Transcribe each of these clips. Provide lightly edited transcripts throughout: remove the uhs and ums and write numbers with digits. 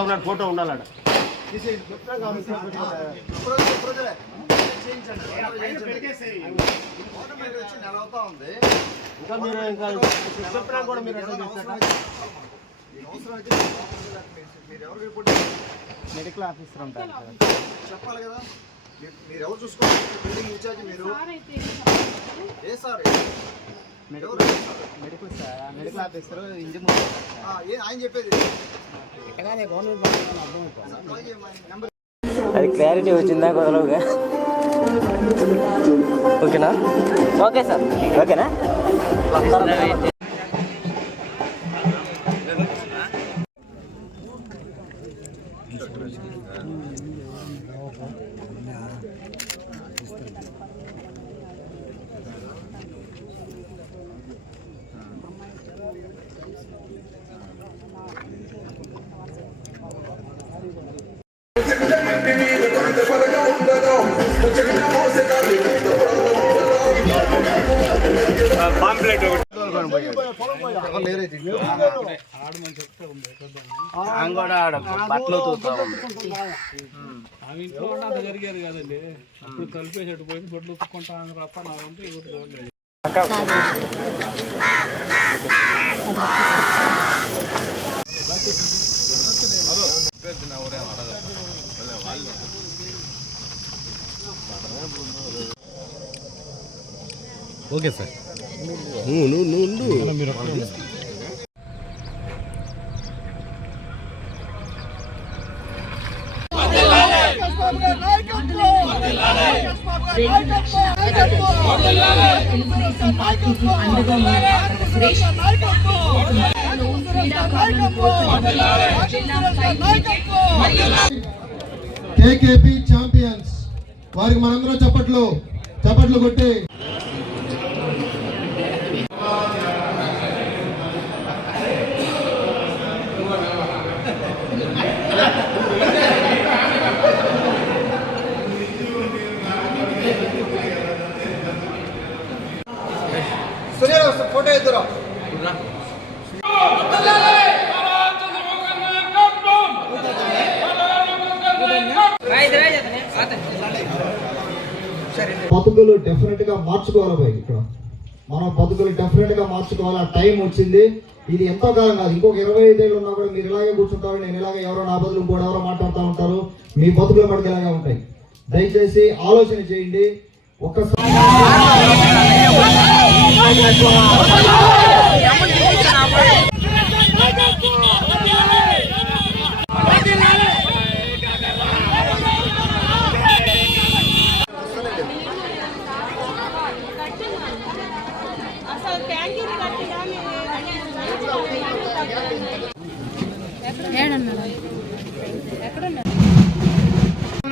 Chandrababu Naidu photo ఉండాలట. ఇంకా మీరు ఇంకా చెప్పినా కూడా మీరు మెడికల్ ఆఫీసర్ ఉంటారు చెప్పాలి కదా. మీరు ఎవరు చూసుకోవాలి? బిల్డింగ్ ఇన్ఛార్జ్ మీరు. ఏ సార్? మెడికల్ ఆఫీసర్ ఇంజన్ ఆయన చెప్పేది అది క్లారిటీ వచ్చిందా కుదరవుగా? ఓకేనా? Okay sir. ఓకేనా? బట్టలు ఇంట్లో అంత జరిగేది కదండి. అప్పుడు కలిపేసేట్టు పోయి బొడ్లు ఉత్తుకుంటాను తప్ప నాకంటే ఇవి చూడలేదు. Okay sir. మీరు కేకేపీ ఛాంపియన్స్ వారికి మనందరం చప్పట్లు కొట్టి ఫోటో ఇద్దరు బతుకులు డెఫినెట్ గా మార్చుకోవాలి భయ్. ఇక్కడ మనం బతుకులు డెఫినెట్ గా మార్చుకోవాలి. ఆ టైం వచ్చింది. ఇది ఎంతో కాలం కాదు, ఇంకొక 25 ఏళ్ళు ఉన్నా కూడా మీరు ఇలాగే కూర్చుంటారు, నేను ఇలాగే ఎవరో నా బదులు ఇంకోటి ఎవరో మాట్లాడుతూ ఉంటారు. మీ బతుకులు మనకి ఇలాగే ఉంటాయి. దయచేసి ఆలోచన చేయండి. ఒక్కసారి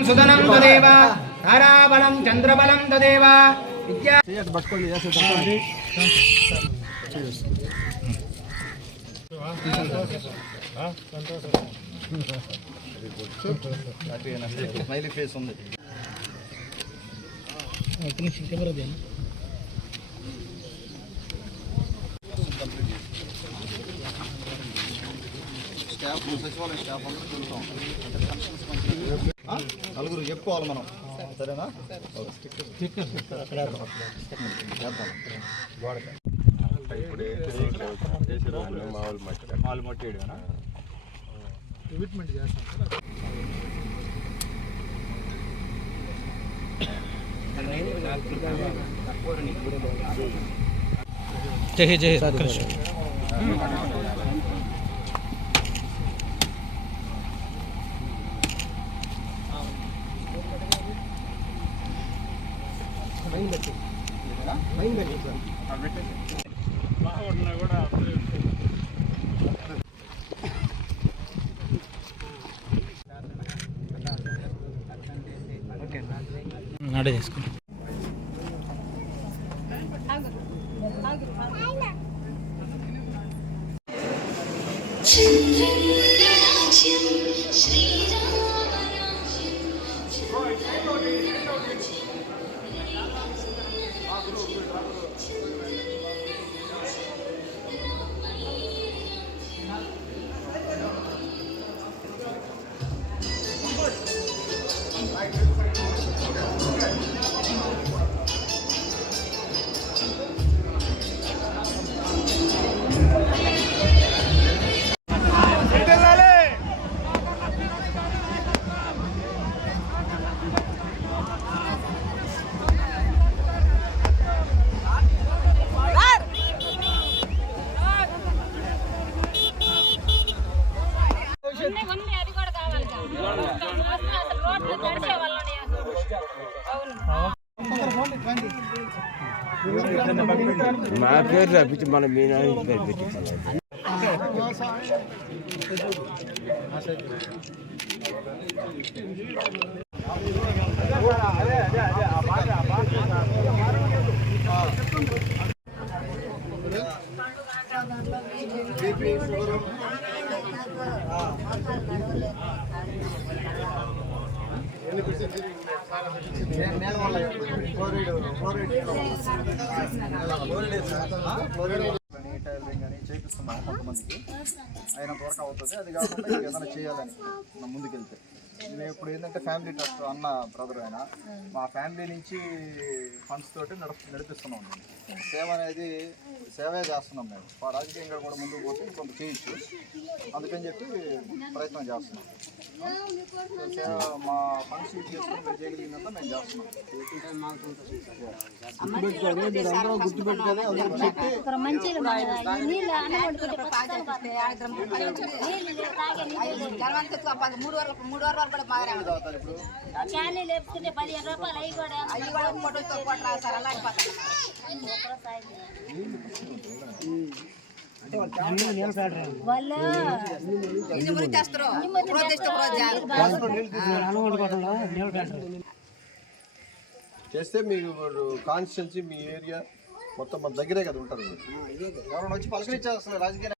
సుధనం తదేవ తారాబలం చంద్రబలం తదేవ విద్యా స్మైలీ ఫేస్ ఉంది. స్టాఫ్ సచివాలయం స్టాఫ్ అందరూ చూస్తాం. నలుగురు చెప్పుకోవాలి మనం, సరేనా? మాలు మట్టి ట్రీట్మెంట్ చేస్తాం. జై జై కృష్ణ. నడే చేసుకుంటాం. మా పేరు తప్పించి మన మీ నాన్న పేరు పెట్టించారు. బీపీ షుగర్ నేల వల్ల టైలరింగ్ అని చేపిస్తున్నాము కొంతమందికి అయినంత వరకు అవుతుంది. అది కాకుండా ఏదైనా చేయాలని మనం ముందుకెళ్తే మేము ఇప్పుడు ఏంటంటే ఫ్యామిలీ ట్రస్ట్ అన్న బ్రదర్ అయినా మా ఫ్యామిలీ నుంచి ఫండ్స్ తోటి నడిపిస్తున్నాం. మేము సేవ అనేది సేవే చేస్తున్నాం. మేము రాజకీయంగా కూడా ముందుకు పోతే కొంత చేయొచ్చు, అందుకని చెప్పి ప్రయత్నం చేస్తున్నాం. మా ఫండ్స్ యూజ్ చేసుకుని మీరు చేయగలిగినంత మేము చేస్తున్నాం. గుర్తుపెట్టుకోవాలి, అందరూ చెప్పి చేస్తే మీకు కాన్స్టిట్యున్సీ మీ ఏరియా మొత్తం మన దగ్గరే కదా ఉంటారు. ఎవరైనా వచ్చి పలకరించేస్తారు రాజకీయ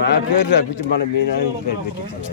మా పేరు తప్పించి మన మీ నాన్న పేరు పెట్టించారు.